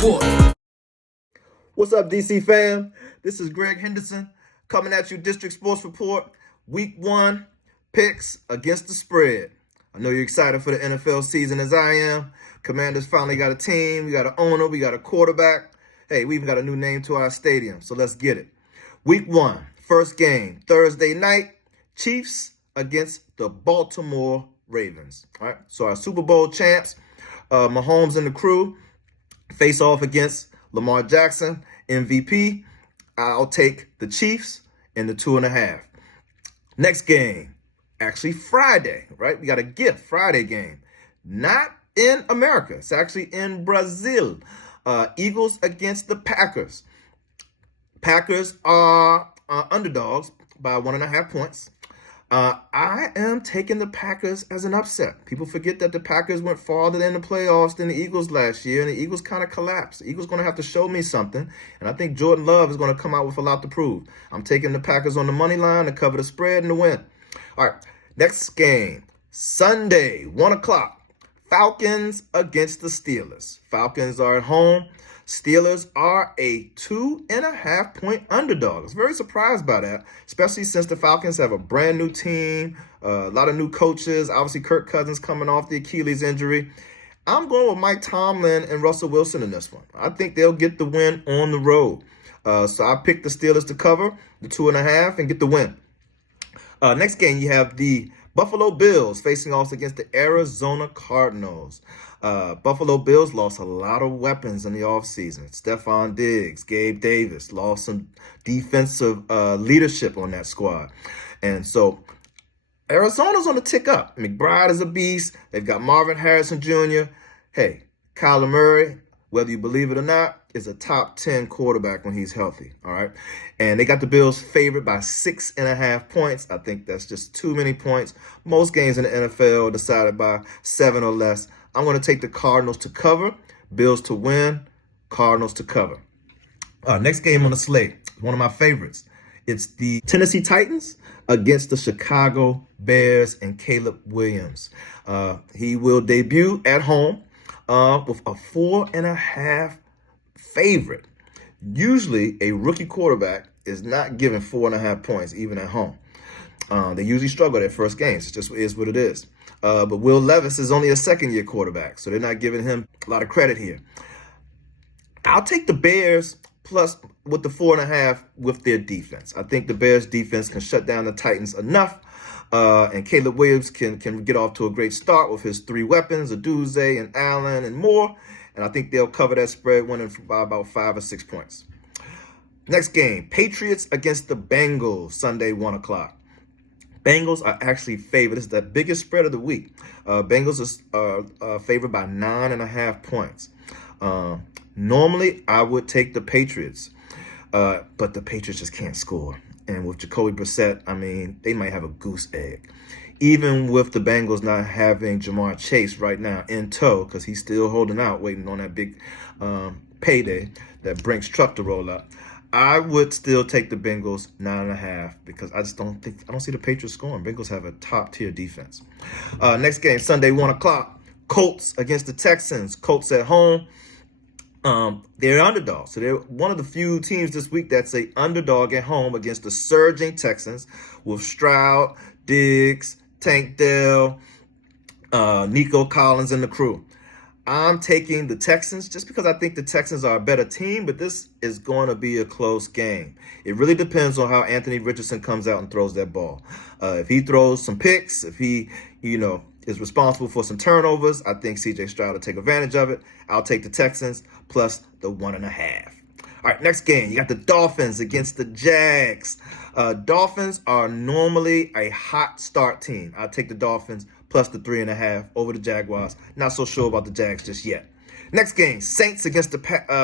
Report. What's up, DC fam? This is Greg Henderson coming at you, District Sports Report, Week 1, picks against the spread. I know you're excited for the NFL season as I am. Commanders finally got a team. We got an owner. We got a quarterback. Hey, we even got a new name to our stadium, so let's get it. Week 1, first game, Thursday night, Chiefs against the Baltimore Ravens. All right, so our Super Bowl champs, Mahomes and the crew, face off against Lamar Jackson, MVP. I'll take the Chiefs in the 2.5. Next game, actually Friday, right? We got a gift Friday game. Not in America. It's actually in Brazil. Eagles against the Packers. Packers are underdogs by 1.5 points. I am taking the Packers as an upset. People forget that the Packers went farther in the playoffs than the Eagles last year, and the Eagles kind of collapsed. The Eagles going to have to show me something, and I think Jordan Love is going to come out with a lot to prove. I'm taking the Packers on the money line to cover the spread and to win. All right, next game, Sunday, 1 o'clock, Falcons against the Steelers. Falcons are at home. Steelers are a 2.5 point underdog. I was very surprised by that, especially since the Falcons have a brand new team, a lot of new coaches. Obviously, Kirk Cousins coming off the Achilles injury. I'm going with Mike Tomlin and Russell Wilson in this one. I think they'll get the win on the road. So I picked the Steelers to cover the 2.5 and get the win. Next game, you have the Buffalo Bills facing off against the Arizona Cardinals. Buffalo Bills lost a lot of weapons in the offseason. Stephon Diggs, Gabe Davis, lost some defensive leadership on that squad. And so Arizona's on the tick up. McBride is a beast. They've got Marvin Harrison Jr. Hey, Kyler Murray, whether you believe it or not, is a top 10 quarterback when he's healthy, all right? And they got the Bills favored by 6.5 points. I think that's just too many points. Most games in the NFL are decided by 7 or less. I'm going to take the Cardinals to cover, Bills to win, Cardinals to cover. Next game on the slate, one of my favorites. It's the Tennessee Titans against the Chicago Bears and Caleb Williams. He will debut at home with a 4.5 favorite. Usually, a rookie quarterback is not given 4.5 points, even at home. They usually struggle at first games. It just is what it is. But Will Levis is only a second-year quarterback, so they're not giving him a lot of credit here. I'll take the Bears plus with the 4.5 with their defense. I think the Bears defense can shut down the Titans enough, and Caleb Williams can get off to a great start with his 3 weapons, Aduzze and Allen and Moore, and I think they'll cover that spread, winning by about 5 or 6 points. Next game, Patriots against the Bengals, Sunday, 1 o'clock. Bengals are actually favored. This is the biggest spread of the week. Bengals are favored by 9.5 points. Normally, I would take the Patriots, but the Patriots just can't score. And with Jacoby Brissett, I mean, they might have a goose egg. Even with the Bengals not having Jamar Chase right now in tow, because he's still holding out, waiting on that big payday, that Brinks truck to roll up. I would still take the Bengals 9.5 because I don't see the Patriots scoring. Bengals have a top tier defense. Next game, Sunday, 1 o'clock. Colts against the Texans. Colts at home. They're underdogs. So they're one of the few teams this week that's a underdog at home against the surging Texans with Stroud, Diggs, Tank Dell, Nico Collins, and the crew. I'm taking the Texans just because I think the Texans are a better team, but this is going to be a close game. It really depends on how Anthony Richardson comes out and throws that ball. If he throws some picks, if he, is responsible for some turnovers, I think C.J. Stroud will take advantage of it. I'll take the Texans plus the 1.5. All right, next game. You got the Dolphins against the Jags. Dolphins are normally a hot start team. I'll take the Dolphins plus the 3.5 over the Jaguars. Not so sure about the Jags just yet. Next game, Saints against the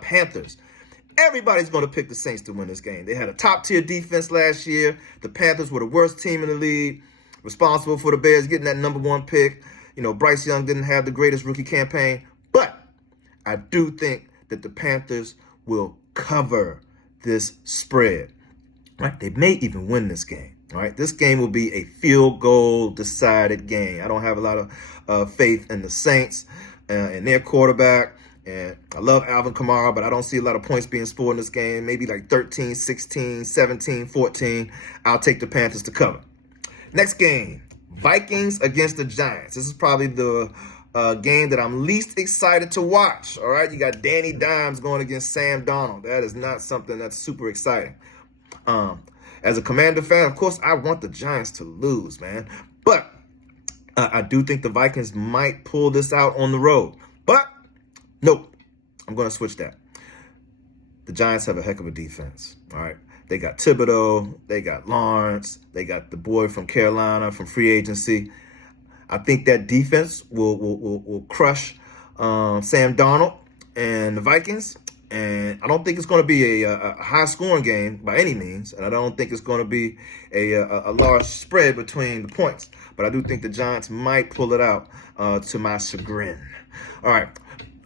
Panthers. Everybody's going to pick the Saints to win this game. They had a top-tier defense last year. The Panthers were the worst team in the league, responsible for the Bears getting that number 1 pick. Bryce Young didn't have the greatest rookie campaign. But I do think that the Panthers will cover this spread. Right? They may even win this game. All right, this game will be a field goal decided game. I don't have a lot of faith in the Saints and their quarterback. And I love Alvin Kamara, but I don't see a lot of points being scored in this game. Maybe like 13, 16, 17, 14. I'll take the Panthers to cover. Next game, Vikings against the Giants. This is probably the game that I'm least excited to watch. All right, you got Danny Dimes going against Sam Darnold. That is not something that's super exciting. As a Commander fan, of course, I want the Giants to lose, man. But I do think the Vikings might pull this out on the road. But nope, I'm going to switch that. The Giants have a heck of a defense, all right? They got Thibodeau, they got Lawrence, they got the boy from Carolina from free agency. I think that defense will crush Sam Darnold and the Vikings. And I don't think it's going to be a high-scoring game by any means. And I don't think it's going to be a large spread between the points. But I do think the Giants might pull it out to my chagrin. All right.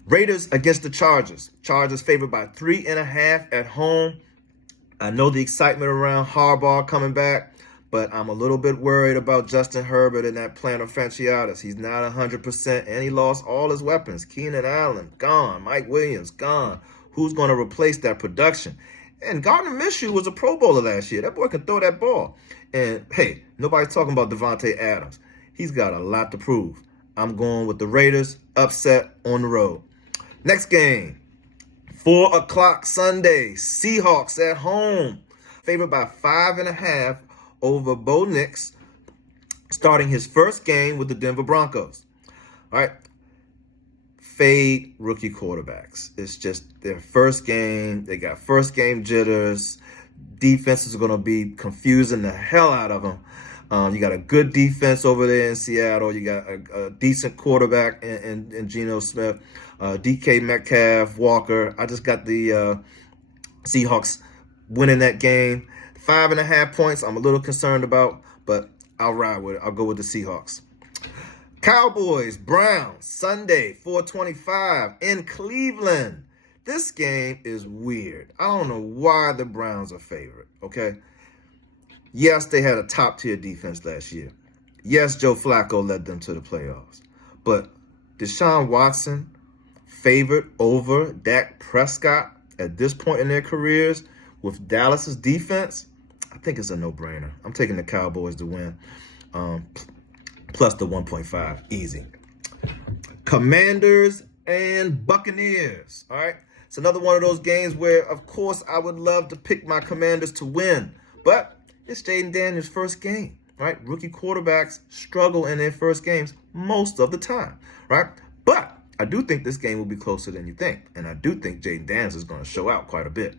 Raiders against the Chargers. Chargers favored by 3.5 at home. I know the excitement around Harbaugh coming back, but I'm a little bit worried about Justin Herbert and that plantar fasciitis. He's not 100%, and he lost all his weapons. Keenan Allen, gone. Mike Williams, gone. Who's going to replace that production? And Gardner Minshew was a Pro Bowler last year. That boy can throw that ball. And, hey, nobody's talking about Devontae Adams. He's got a lot to prove. I'm going with the Raiders, upset on the road. Next game. 4 o'clock Sunday, Seahawks at home, favored by 5.5 over Bo Nix, starting his first game with the Denver Broncos. All right, fade rookie quarterbacks. It's just their first game. They got first game jitters. Defenses are going to be confusing the hell out of them. You got a good defense over there in Seattle. You got a decent quarterback in Geno Smith, DK Metcalf, Walker. I just got the Seahawks winning that game. 5.5 points I'm a little concerned about, but I'll ride with it. I'll go with the Seahawks. Cowboys, Browns, Sunday, 4:25 in Cleveland. This game is weird. I don't know why the Browns are favored, okay? Yes, they had a top-tier defense last year. Yes, Joe Flacco led them to the playoffs. But Deshaun Watson favored over Dak Prescott at this point in their careers with Dallas's defense, I think it's a no-brainer. I'm taking the Cowboys to win, plus the 1.5, easy. Commanders and Buccaneers, all right? It's another one of those games where, of course, I would love to pick my Commanders to win, but it's Jaden Daniels' first game, right? Rookie quarterbacks struggle in their first games most of the time, right? But I do think this game will be closer than you think, and I do think Jaden Daniels is going to show out quite a bit.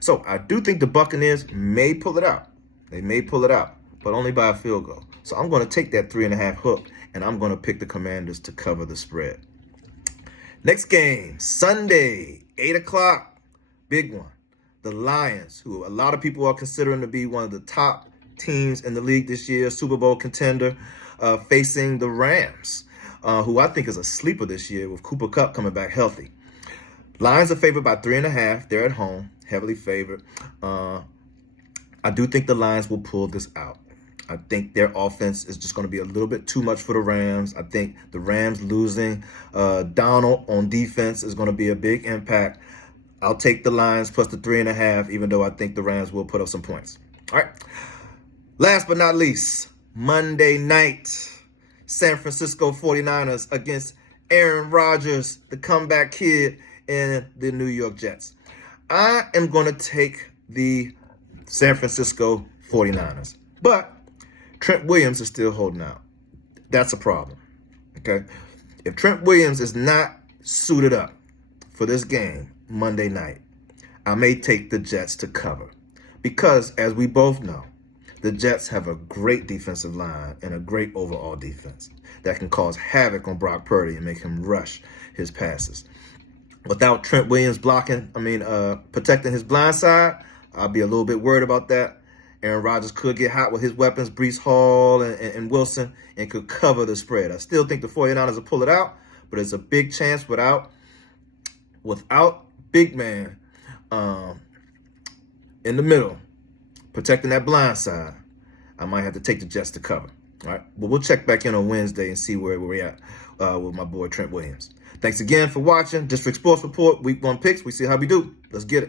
So I do think the Buccaneers may pull it out. They may pull it out, but only by a field goal. So I'm going to take that 3.5 hook, and I'm going to pick the Commanders to cover the spread. Next game, Sunday, 8 o'clock, big one. The Lions, who a lot of people are considering to be one of the top teams in the league this year, Super Bowl contender, facing the Rams, who I think is a sleeper this year with Cooper Kupp coming back healthy. Lions are favored by 3.5. They're at home, heavily favored. I do think the Lions will pull this out. I think their offense is just going to be a little bit too much for the Rams. I think the Rams losing Donald on defense is going to be a big impact. I'll take the Lions plus the 3.5, even though I think the Rams will put up some points. All right. Last but not least, Monday night, San Francisco 49ers against Aaron Rodgers, the comeback kid, and the New York Jets. I am going to take the San Francisco 49ers, but Trent Williams is still holding out. That's a problem, okay? If Trent Williams is not suited up for this game Monday night, I may take the Jets to cover because, as we both know, the Jets have a great defensive line and a great overall defense that can cause havoc on Brock Purdy and make him rush his passes. Without Trent Williams protecting his blind side, I'll be a little bit worried about that. Aaron Rodgers could get hot with his weapons, Breece Hall and Wilson, and could cover the spread. I still think the 49ers will pull it out, but it's a big chance without big man in the middle protecting that blind side. I might have to take the Jets to cover. All right, but we'll check back in on Wednesday and see where we're at with my boy Trent Williams. Thanks again for watching District Sports Report, Week 1 picks. We see how we do. Let's get it.